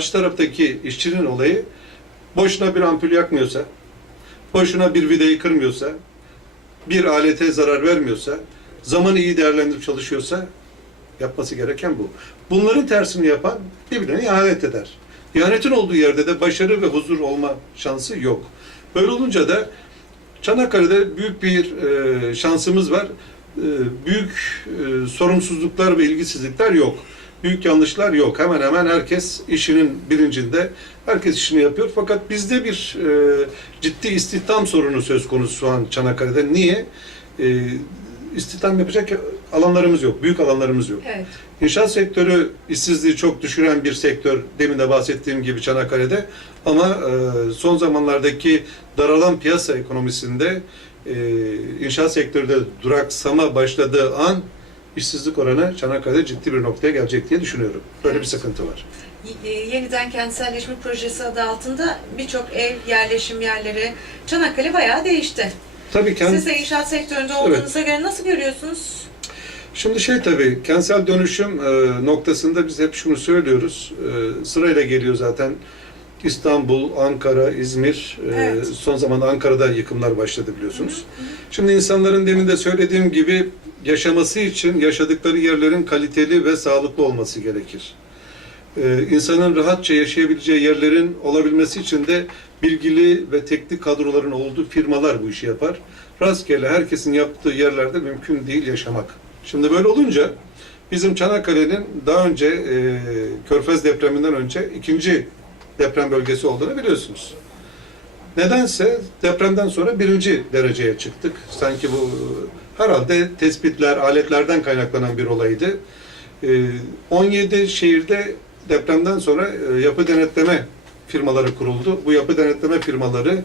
Karşı taraftaki işçinin olayı boşuna bir ampul yakmıyorsa, boşuna bir vidayı kırmıyorsa, bir alete zarar vermiyorsa, zamanı iyi değerlendirip çalışıyorsa yapması gereken bu. Bunların tersini yapan birbirine ihanet eder. İhanetin olduğu yerde de başarı ve huzur olma şansı yok. Böyle olunca da Çanakkale'de büyük bir e, şansımız var. E, büyük e, sorumsuzluklar ve ilgisizlikler yok. Büyük yanlışlar yok. Hemen hemen herkes işinin bilincinde, herkes işini yapıyor. Fakat bizde bir e, ciddi istihdam sorunu söz konusu şu an Çanakkale'de. Niye? E, istihdam yapacak alanlarımız yok, büyük alanlarımız yok. Evet. İnşaat sektörü işsizliği çok düşüren bir sektör. Demin de bahsettiğim gibi Çanakkale'de. Ama e, son zamanlardaki daralan piyasa ekonomisinde e, inşaat sektörü de duraksama başladığı an işsizlik oranı Çanakkale'de ciddi bir noktaya gelecek diye düşünüyorum. Böyle bir Evet. sıkıntı var. Y- e, Yeniden Kentselleşme Projesi adı altında birçok ev, yerleşim yerleri Çanakkale bayağı değişti. Tabii kendi, Siz de inşaat sektöründe olduğunuza göre nasıl görüyorsunuz? Şimdi şey tabii kentsel dönüşüm e, noktasında biz hep şunu söylüyoruz. E, sırayla geliyor zaten. İstanbul, Ankara, İzmir, e, Evet. son zamanda Ankara'da yıkımlar başladı biliyorsunuz. Şimdi insanların demin de söylediğim gibi yaşaması için yaşadıkları yerlerin kaliteli ve sağlıklı olması gerekir. Ee, insanın rahatça yaşayabileceği yerlerin olabilmesi için de bilgili ve teknik kadroların olduğu firmalar bu işi yapar. Rastgele herkesin yaptığı yerlerde mümkün değil yaşamak. Şimdi böyle olunca bizim Çanakkale'nin daha önce e, Körfez depreminden önce ikinci deprem bölgesi olduğunu biliyorsunuz. Nedense depremden sonra birinci dereceye çıktık. Sanki bu herhalde tespitler, aletlerden kaynaklanan bir olaydı. Ee, 17 şehirde depremden sonra e, yapı denetleme firmaları kuruldu. Bu yapı denetleme firmaları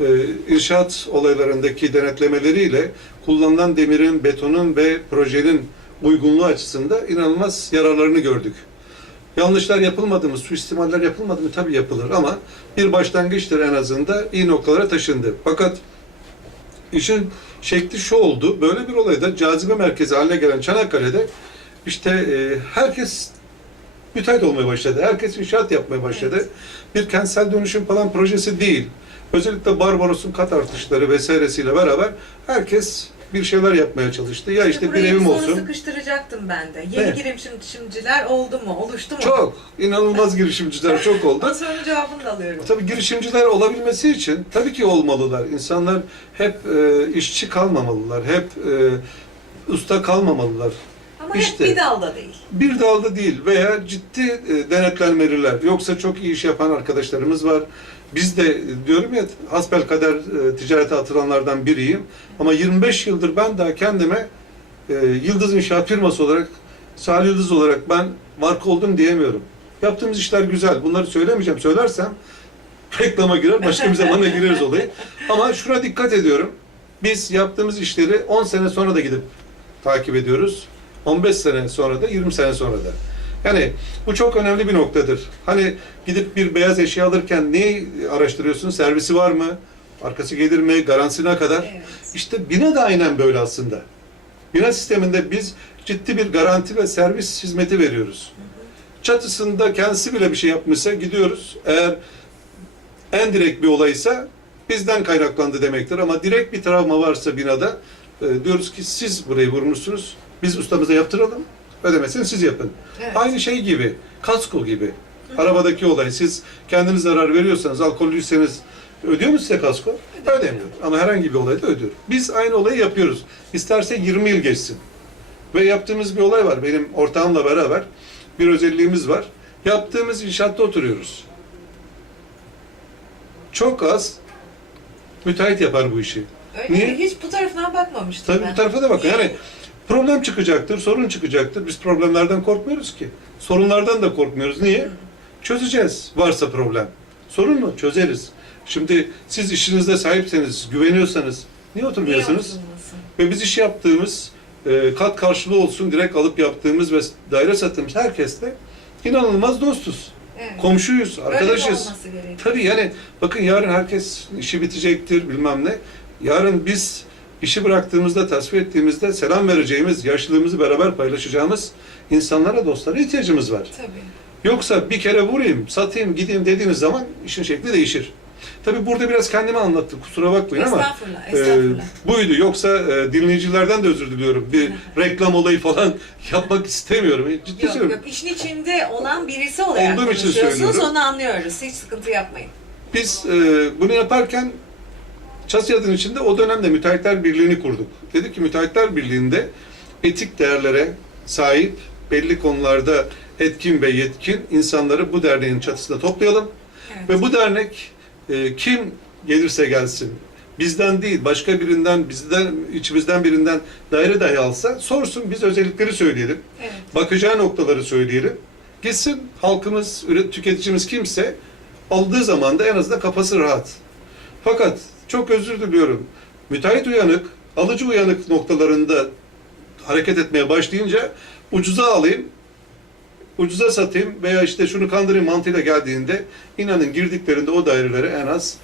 e, inşaat olaylarındaki denetlemeleriyle kullanılan demirin, betonun ve projenin uygunluğu açısından inanılmaz yararlarını gördük. Yanlışlar yapılmadı mı, suistimaller yapılmadı mı? Tabii yapılır ama bir başlangıçtır en azından iyi noktalara taşındı. Fakat işin şekli şu oldu, böyle bir olayda cazibe merkezi haline gelen Çanakkale'de işte e, herkes müteahhit olmaya başladı. Herkes inşaat yapmaya başladı. Evet. Bir kentsel dönüşüm falan projesi değil. Özellikle Barbaros'un kat artışları vesairesiyle beraber herkes bir şeyler yapmaya çalıştı. Ya işte bir Burayı evim sonra olsun. sıkıştıracaktım ben de. Yeni Ne? girişimciler oldu mu, oluştu mu? Çok. inanılmaz girişimciler çok oldu. O sorunun cevabını da alıyorum. Tabii girişimciler olabilmesi için tabii ki olmalılar. İnsanlar hep e, işçi kalmamalılar, hep e, usta kalmamalılar. Ama işte. hep bir dalda değil. Bir dalda değil veya ciddi e, denetlenmeliler. Yoksa çok iyi iş yapan arkadaşlarımız var. Biz de diyorum ya hasbelkader e, ticarete atılanlardan biriyim. Ama 25 yıldır ben daha kendime e, Yıldız İnşaat firması olarak, Salih Yıldız olarak ben marka oldum diyemiyorum. Yaptığımız işler güzel. Bunları söylemeyeceğim. Söylersem reklama girer, başka bir zamana gireriz olayı. Ama şuna dikkat ediyorum. Biz yaptığımız işleri 10 sene sonra da gidip takip ediyoruz. 15 sene sonra da 20 sene sonra da. Yani bu çok önemli bir noktadır. Hani gidip bir beyaz eşya alırken neyi araştırıyorsun? Servisi var mı? Arkası gelir mi? Garantisine kadar. Evet. İşte bina da aynen böyle aslında. Bina sisteminde biz ciddi bir garanti ve servis hizmeti veriyoruz. Çatısında kendisi bile bir şey yapmışsa gidiyoruz. Eğer en direkt bir olaysa bizden kaynaklandı demektir. Ama direkt bir travma varsa binada e, diyoruz ki siz burayı vurmuşsunuz. Biz ustamıza yaptıralım. Ödemesini siz yapın. Evet. Aynı şey gibi. Kasko gibi. Arabadaki olay. Siz kendiniz zarar veriyorsanız, alkollüyseniz ödüyor mu size kasko? Ödemiyor. Ama herhangi bir olayda ödüyor. Biz aynı olayı yapıyoruz. İsterse 20 yıl geçsin. Ve yaptığımız bir olay var. Benim ortağımla beraber bir özelliğimiz var. Yaptığımız inşaatta oturuyoruz. Çok az müteahhit yapar bu işi. Öyle Niye? Hiç bu tarafından bakmamıştım Tabii ben. bu tarafa da bakın. Yani problem çıkacaktır, sorun çıkacaktır. Biz problemlerden korkmuyoruz ki. Sorunlardan da korkmuyoruz. Niye? Çözeceğiz varsa problem. Sorun mu? Çözeriz. Şimdi siz işinizde sahipseniz, güveniyorsanız niye Niye oturmuyorsunuz? oturmasın? Ve biz iş yaptığımız, e, kat karşılığı olsun, direkt alıp yaptığımız ve daire sattığımız herkesle inanılmaz dostuz. Evet. Komşuyuz, arkadaşız. Tabii yani bakın yarın herkes işi bitecektir bilmem ne. Yarın biz işi bıraktığımızda, tasfiye ettiğimizde selam vereceğimiz, yaşlılığımızı beraber paylaşacağımız insanlara, dostlara ihtiyacımız var. Tabii. Yoksa bir kere vurayım, satayım, gideyim dediğiniz zaman işin şekli değişir. Tabii burada biraz kendime anlattım, kusura bakmayın ama Estağfurullah, e, estağfurullah. buydu. Yoksa e, dinleyicilerden de özür diliyorum. Bir reklam olayı falan yapmak istemiyorum. E, Ciddi Yok söylüyorum. yok işin içinde olan birisi olarak Olduğum için konuşuyorsunuz söylüyorum. onu anlıyoruz. Hiç sıkıntı yapmayın. Biz e, bunu yaparken Çasyad'ın içinde o dönemde Müteahhitler Birliği'ni kurduk. Dedik ki Müteahhitler Birliği'nde etik değerlere sahip, belli konularda etkin ve yetkin insanları bu derneğin çatısında toplayalım. Evet. Ve bu dernek e, kim gelirse gelsin, bizden değil, başka birinden, bizden, içimizden birinden daire dahi alsa sorsun, biz özellikleri söyleyelim. evet. bakacağı noktaları söyleyelim. Gitsin halkımız, üret- tüketicimiz kimse aldığı zaman da en azından kafası rahat. Fakat çok özür diliyorum. Müteahhit uyanık, alıcı uyanık noktalarında hareket etmeye başlayınca ucuza alayım, ucuza satayım veya işte şunu kandırayım mantığıyla geldiğinde inanın girdiklerinde o dairelere en az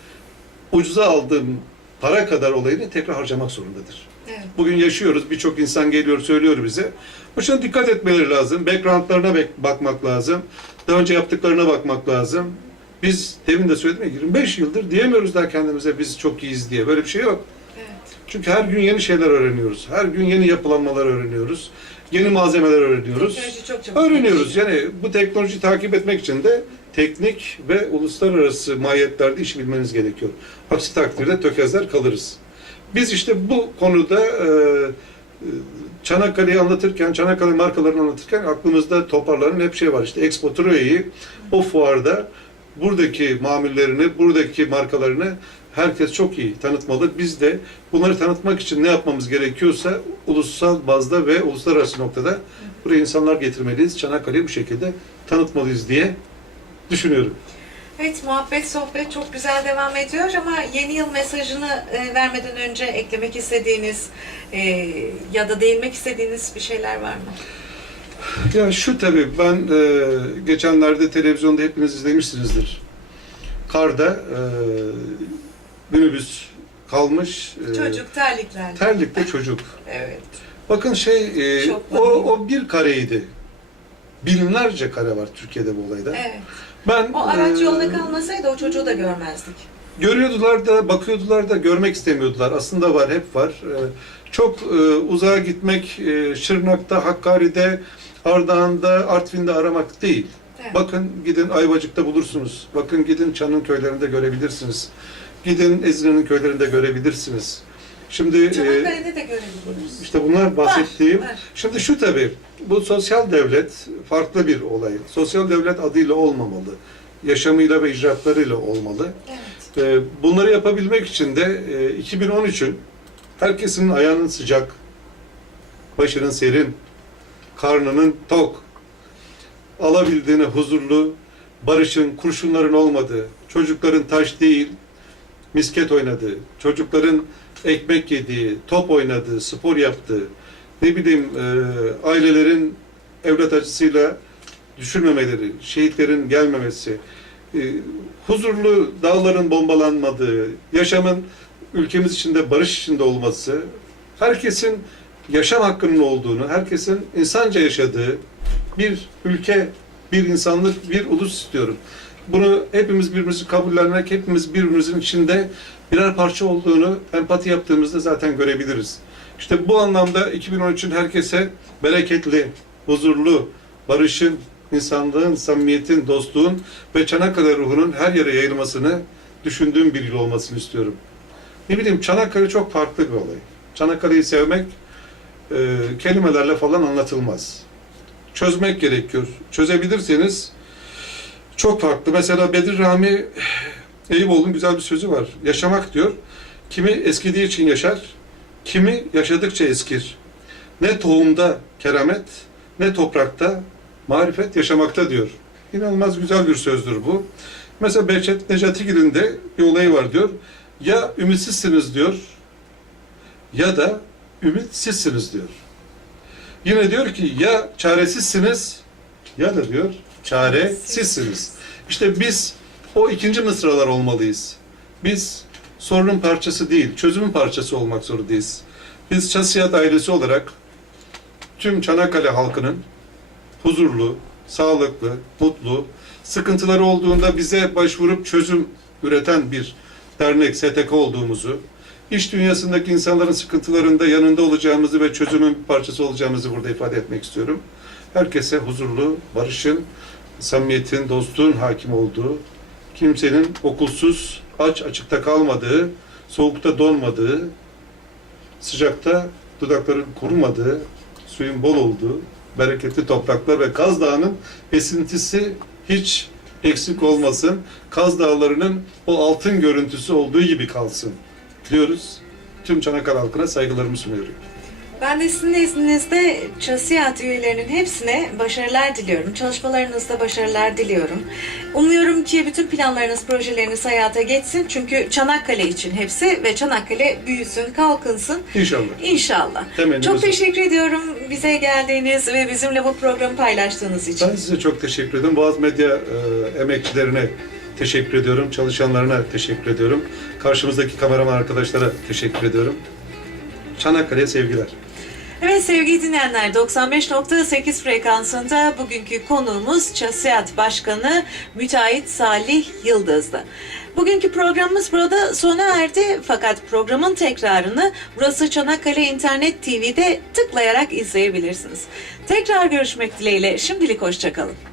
ucuza aldığım para kadar olayını tekrar harcamak zorundadır. evet. Bugün yaşıyoruz. Birçok insan geliyor, söylüyor bize. Başına dikkat etmeleri lazım. Backgroundlarına bakmak lazım. Daha önce yaptıklarına bakmak lazım. Biz demin de söyledim ya 25 yıldır diyemiyoruz daha kendimize biz çok iyiyiz diye. Böyle bir şey yok. evet. Çünkü her gün yeni şeyler öğreniyoruz. Her gün yeni yapılanmalar öğreniyoruz. Yeni malzemeler öğreniyoruz. Teknoloji çok çabuk Öğreniyoruz. Yani bu teknolojiyi takip etmek için de teknik ve uluslararası mahiyetlerde işi bilmeniz gerekiyor. Aksi takdirde tökezler kalırız. Biz işte bu konuda e, e, Çanakkale'yi anlatırken, Çanakkale markalarını anlatırken aklımızda toparlanan hep şey var. İşte Expo Troya'yı o fuarda buradaki mamullerini, buradaki markalarını herkes çok iyi tanıtmalı. Biz de bunları tanıtmak için ne yapmamız gerekiyorsa ulusal bazda ve uluslararası noktada buraya insanlar getirmeliyiz. Çanakkale'yi bu şekilde tanıtmalıyız diye düşünüyorum. Evet, muhabbet, sohbet çok güzel devam ediyor ama yeni yıl mesajını e, vermeden önce eklemek istediğiniz e, ya da değinmek istediğiniz bir şeyler var mı? Ya şu tabii ben e, geçenlerde televizyonda hepiniz izlemişsinizdir. Karda e, minibüs kalmış. e, Çocuk terliklerle. Terlikte çocuk. Evet. Bakın şey e, Çok o, o bir kareydi. Binlerce kare var Türkiye'de bu olayda. Evet. Ben O araç e, yolda kalmasaydı o çocuğu da görmezdik. Görüyordular da, bakıyordular da görmek istemiyordular. Aslında var, hep var. Ee, Çok e, uzağa gitmek, e, Şırnak'ta, Hakkari'de, Ardahan'da, Artvin'de aramak değil. Evet. Bakın gidin Ayvacık'ta bulursunuz. Bakın gidin Çan'ın köylerinde görebilirsiniz. Gidin Ezre'nin köylerinde görebilirsiniz. Şimdi e, Çanakkale'de de görebiliriz. işte bunlar bahsettiğim. Var, var. Şimdi şu tabii, bu sosyal devlet farklı bir olay. Sosyal devlet adıyla olmamalı. Yaşamıyla ve icraatlarıyla olmalı. Evet. Ee, Bunları yapabilmek için de e, 2013'ün herkesin ayağının sıcak, başının serin, karnının tok, alabildiğine huzurlu, barışın, kurşunların olmadığı, çocukların taş değil, misket oynadığı, çocukların ekmek yediği, top oynadığı, spor yaptığı, ne bileyim e, ailelerin evlat acısıyla düşürmemeleri, şehitlerin gelmemesi, e, huzurlu dağların bombalanmadığı, yaşamın ülkemiz içinde barış içinde olması, herkesin yaşam hakkının olduğunu, herkesin insanca yaşadığı bir ülke, bir insanlık, bir ulus istiyorum. Bunu hepimiz birbirimizi kabullenmek, hepimiz birbirimizin içinde birer parça olduğunu empati yaptığımızda zaten görebiliriz. İşte bu anlamda 2013'ün herkese bereketli, huzurlu, barışın, insanlığın, samimiyetin, dostluğun ve Çanakkale ruhunun her yere yayılmasını düşündüğüm bir yıl olmasını istiyorum. Ne bileyim Çanakkale çok farklı bir olay. Çanakkale'yi sevmek e, kelimelerle falan anlatılmaz. Çözmek gerekiyor. Çözebilirseniz çok farklı. Mesela Bedir Rami Eyüboğlu'nun güzel bir sözü var. Yaşamak diyor. Kimi eskidiği için yaşar, kimi yaşadıkça eskir. Ne tohumda keramet, ne toprakta marifet yaşamakta diyor. İnanılmaz güzel bir sözdür bu. Mesela Behçet Necatigil'in de bir olayı var diyor. Ya ümitsizsiniz diyor ya da ümitsizsiniz diyor. Yine diyor ki ya çaresizsiniz ya da diyor çaresizsiniz. İşte biz o ikinci mısralar olmalıyız. Biz sorunun parçası değil, çözümün parçası olmak zorundayız. Biz Çasiyat ailesi olarak tüm Çanakkale halkının huzurlu, sağlıklı, mutlu, sıkıntıları olduğunda bize başvurup çözüm üreten bir dernek, STK olduğumuzu, iş dünyasındaki insanların sıkıntılarında yanında olacağımızı ve çözümün bir parçası olacağımızı burada ifade etmek istiyorum. Herkese huzurlu, barışın, samimiyetin, dostluğun hakim olduğu, kimsenin okulsuz, aç, açıkta kalmadığı, soğukta donmadığı, sıcakta dudakların kurumadığı, suyun bol olduğu, bereketli topraklar ve Kaz Dağı'nın esintisi hiç eksik olmasın. Kaz Dağları'nın o altın görüntüsü olduğu gibi kalsın diyoruz. Tüm Çanakkale halkına saygılarımı sunuyorum. Ben de sizin izninizde Çasiyat üyelerinin hepsine başarılar diliyorum. Çalışmalarınızda başarılar diliyorum. Umuyorum ki bütün planlarınız, projeleriniz hayata geçsin. Çünkü Çanakkale için hepsi ve Çanakkale büyüsün, kalkınsın. İnşallah. İnşallah. Temennimiz Çok teşekkür ediyorum bize geldiğiniz ve bizimle bu programı paylaştığınız için. Ben size çok teşekkür ederim. Boğaz Medya e, emekçilerine teşekkür ediyorum. Çalışanlarına teşekkür ediyorum. Karşımızdaki kameraman arkadaşlara teşekkür ediyorum. Çanakkale'ye sevgiler. Evet sevgili dinleyenler 95.8 frekansında bugünkü konuğumuz Çasiyat Başkanı Müteahhit Salih Yıldız'dı. Bugünkü programımız burada sona erdi fakat programın tekrarını burası Çanakkale İnternet TV'de tıklayarak izleyebilirsiniz. Tekrar görüşmek dileğiyle şimdilik hoşçakalın.